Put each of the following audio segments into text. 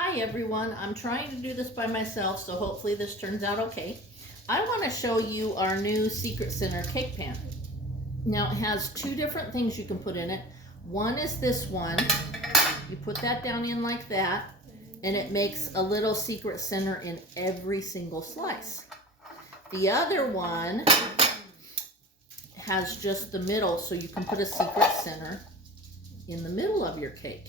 Hi everyone, I'm trying to do this by myself, so hopefully this turns out okay. I want to show you our new Secret Center cake pan. Now it has two different things you can put in it. One is this one. You put that down in like that, and it makes a little Secret Center in every single slice. The other one has just the middle, so you can put a Secret Center in the middle of your cake.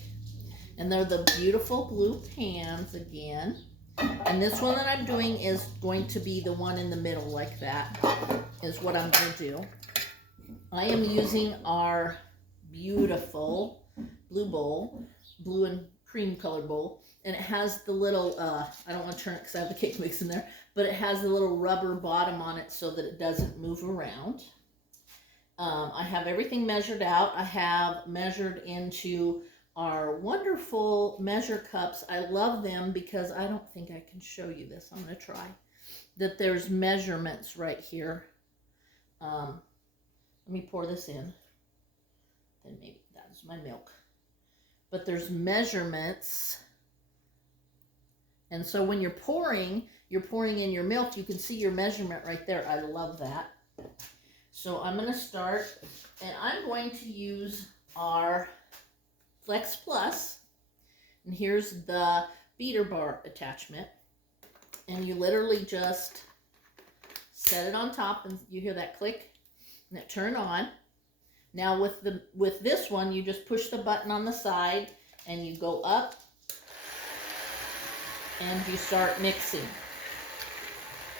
And they're the beautiful blue pans again. And this one that I'm doing is going to be the one in the middle like that, is what I'm going to do. I am using our beautiful blue bowl, blue and cream colored bowl. And it has the little, I don't want to turn it because I have the cake mix in there, but it has the little rubber bottom on it so that it doesn't move around. I have everything measured out. I have measured into our wonderful measure cups. I love them because I don't think I can show you this. I'm going to try. That there's measurements right here. Let me pour this in. Then maybe that's my milk. But there's measurements. And so when you're pouring in your milk. You can see your measurement right there. I love that. So I'm going to start, and I'm going to use our Flex Plus, and here's the beater bar attachment, and you literally just set it on top, and you hear that click, and it turn on. Now with this one, you just push the button on the side, and you go up, and you start mixing.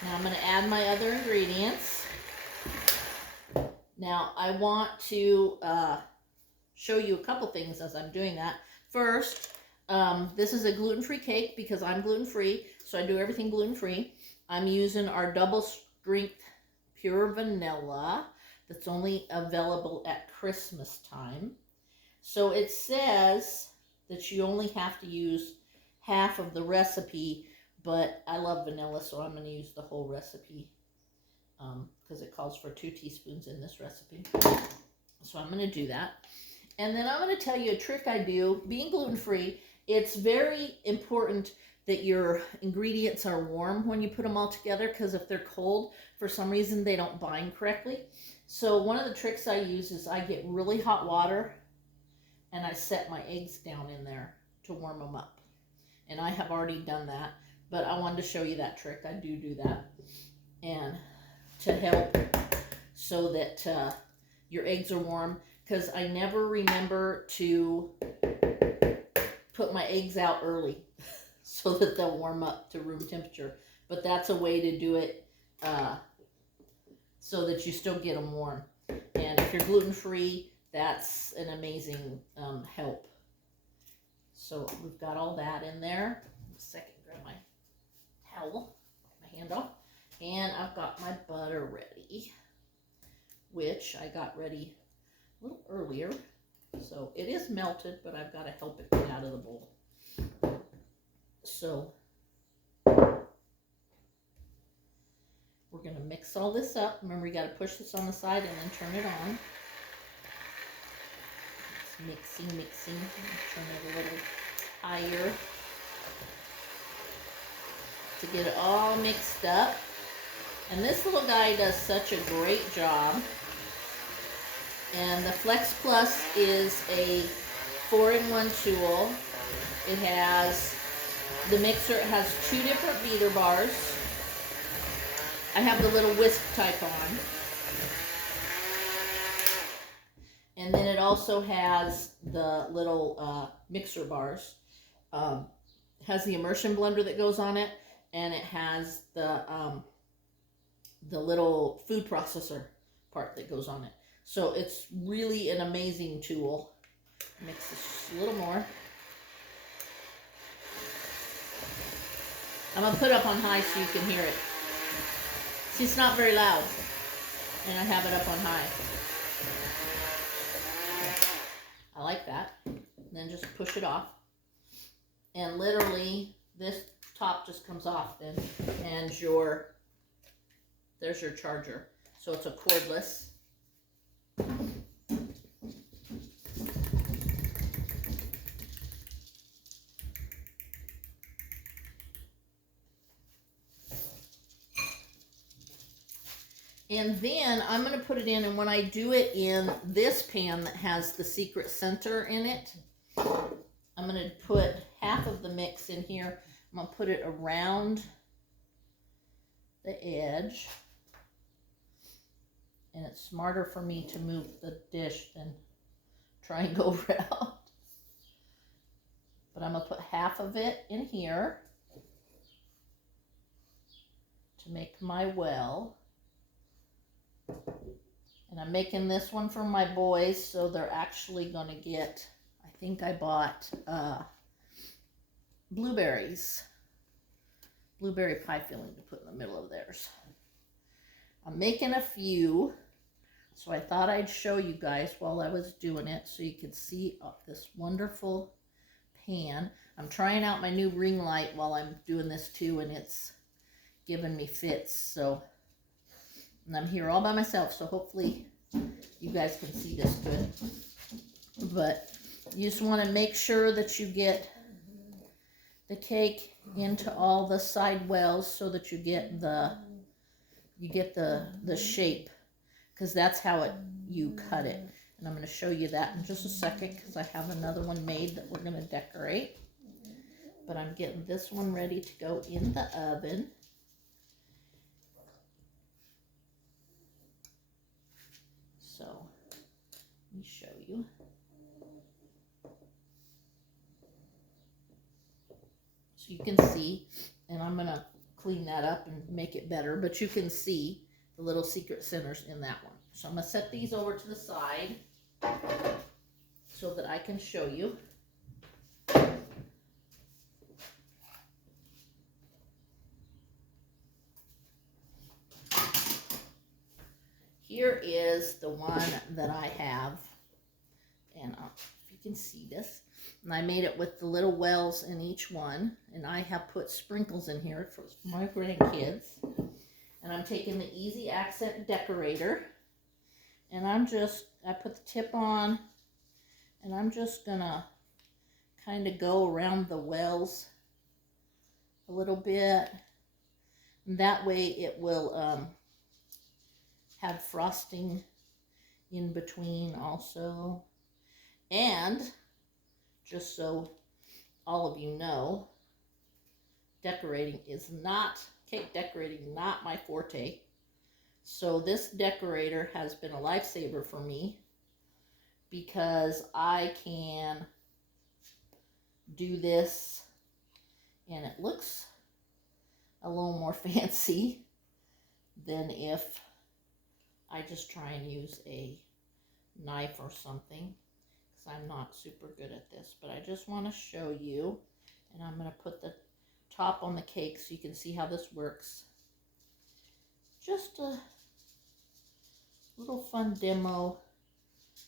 Now I'm going to add my other ingredients. Now I want to show you a couple things as I'm doing that. First, this is a gluten-free cake because I'm gluten-free, so I do everything gluten-free. I'm using our double strength pure vanilla that's only available at Christmas time. So it says that you only have to use half of the recipe, but I love vanilla, so I'm going to use the whole recipe because it calls for 2 teaspoons in this recipe. So I'm going to do that. And then I'm going to tell you a trick I do. Being gluten-free, it's very important that your ingredients are warm when you put them all together, because if they're cold, for some reason they don't bind correctly. So one of the tricks I use is I get really hot water and I set my eggs down in there to warm them up. And I have already done that, but I wanted to show you that trick. I do that. And to help so that your eggs are warm, because I never remember to put my eggs out early so that they'll warm up to room temperature. But that's a way to do it so that you still get them warm. And if you're gluten-free, that's an amazing help. So we've got all that in there. A second, grab my towel, wipe my hand off. And I've got my butter ready, which I got ready a little earlier. So it is melted, but I've got to help it get out of the bowl. So we're going to mix all this up. Remember, you got to push this on the side and then turn it on. It's mixing. Turn it a little higher to get it all mixed up. And this little guy does such a great job. And the Flex Plus is a 4-in-1 tool. It has the mixer. It has 2 different beater bars. I have the little whisk type on. And then it also has the little mixer bars. It has the immersion blender that goes on it, and it has the little food processor part that goes on it. So it's really an amazing tool. Mix this just a little more. I'm going to put it up on high so you can hear it. See, it's not very loud, and I have it up on high. I like that. And then just push it off. And literally, this top just comes off then, and there's your charger. So it's a cordless. And then I'm going to put it in, and when I do it in this pan that has the secret center in it, I'm going to put half of the mix in here. I'm going to put it around the edge. And it's smarter for me to move the dish than try and go around. But I'm going to put half of it in here to make my well. And I'm making this one for my boys, so they're actually going to get, I think I bought blueberry pie filling to put in the middle of theirs. I'm making a few, so I thought I'd show you guys while I was doing it so you could see this wonderful pan. I'm trying out my new ring light while I'm doing this too, and it's giving me fits, so, and I'm here all by myself, so hopefully you guys can see this good. But you just want to make sure that you get the cake into all the side wells so that you get the shape, because that's how you cut it. And I'm going to show you that in just a second, because I have another one made that we're going to decorate. But I'm getting this one ready to go in the oven. So let me show you. So you can see, and I'm going to clean that up and make it better, but you can see the little secret centers in that one. So I'm going to set these over to the side so that I can show you. Here is the one that I have, and if you can see this, and I made it with the little wells in each one, and I have put sprinkles in here for my grandkids. And I'm taking the Easy Accent Decorator, and I put the tip on, and I'm just gonna kind of go around the wells a little bit, and that way it will have frosting in between also. And just so all of you know, cake decorating is not my forte. So this decorator has been a lifesaver for me, because I can do this and it looks a little more fancy than if I just try and use a knife or something, because I'm not super good at this. But I just want to show you, and I'm going to put the top on the cake so you can see how this works. Just a little fun demo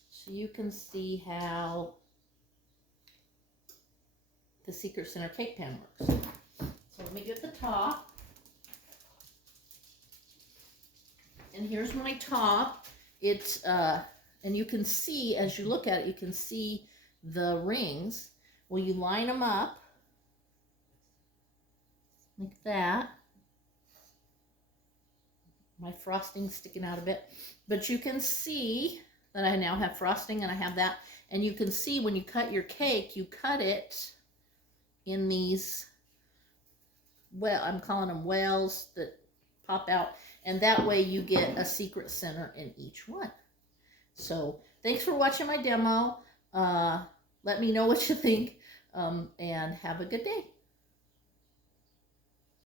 so you can see how the Secret Center cake pan works. So let me get the top. And here's my top. It's, and you can see, as you look at it, you can see the rings. Well, you line them up like that. My frosting's sticking out a bit. But you can see that I now have frosting, and I have that. And you can see when you cut your cake, you cut it in these, well, I'm calling them wells that pop out. And that way you get a secret center in each one. So thanks for watching my demo. Let me know what you think, and have a good day.